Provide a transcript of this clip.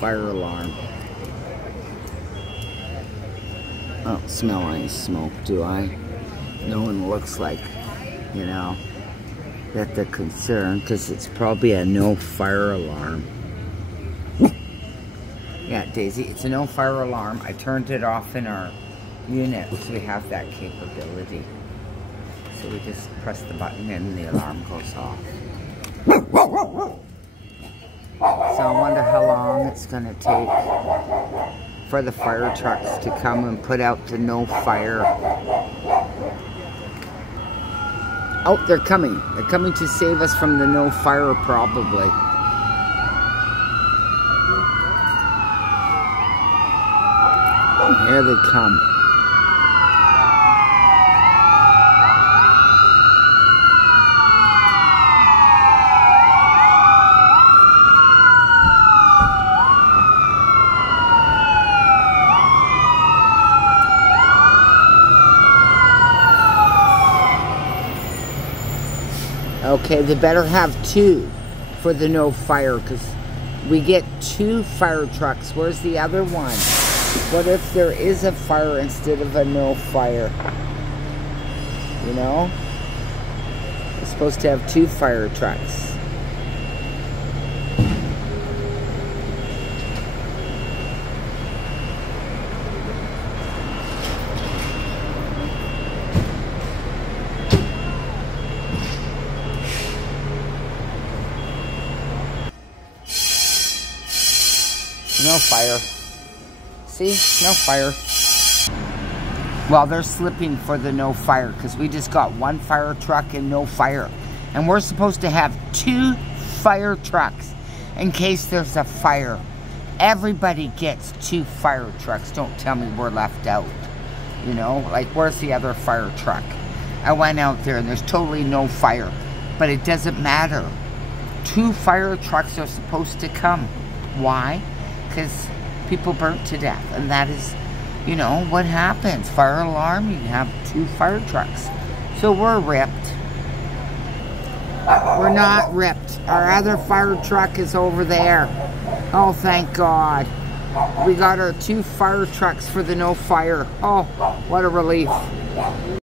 fire alarm. I don't smell any smoke, do I? No one looks like, you know, that they're concerned, because it's probably a no fire alarm. Yeah, Daisy, it's a no fire alarm. I turned it off in our unit, which we have that capability. So we just press the button and the alarm goes off. So I wonder how long it's going to take for the fire trucks to come and put out the no fire. Oh, they're coming. They're coming to save us from the no fire, probably. Here they come. Okay, they better have 2 for the no fire, because we get 2 fire trucks. Where's the other one? What if there is a fire instead of a no fire? You know? We're supposed to have 2 fire trucks. No fire. See? No fire. Well, they're slipping for the no fire, because we just got 1 fire truck and no fire. And we're supposed to have 2 fire trucks in case there's a fire. Everybody gets 2 fire trucks. Don't tell me we're left out. You know, like, where's the other fire truck? I went out there and there's totally no fire. But it doesn't matter. 2 fire trucks are supposed to come. Why? Because people burnt to death, and that is, you know, what happens. Fire alarm, you have 2 fire trucks. So we're ripped. We're not ripped. Our other fire truck is over there. Oh, thank God. We got our 2 fire trucks for the no fire. Oh, what a relief.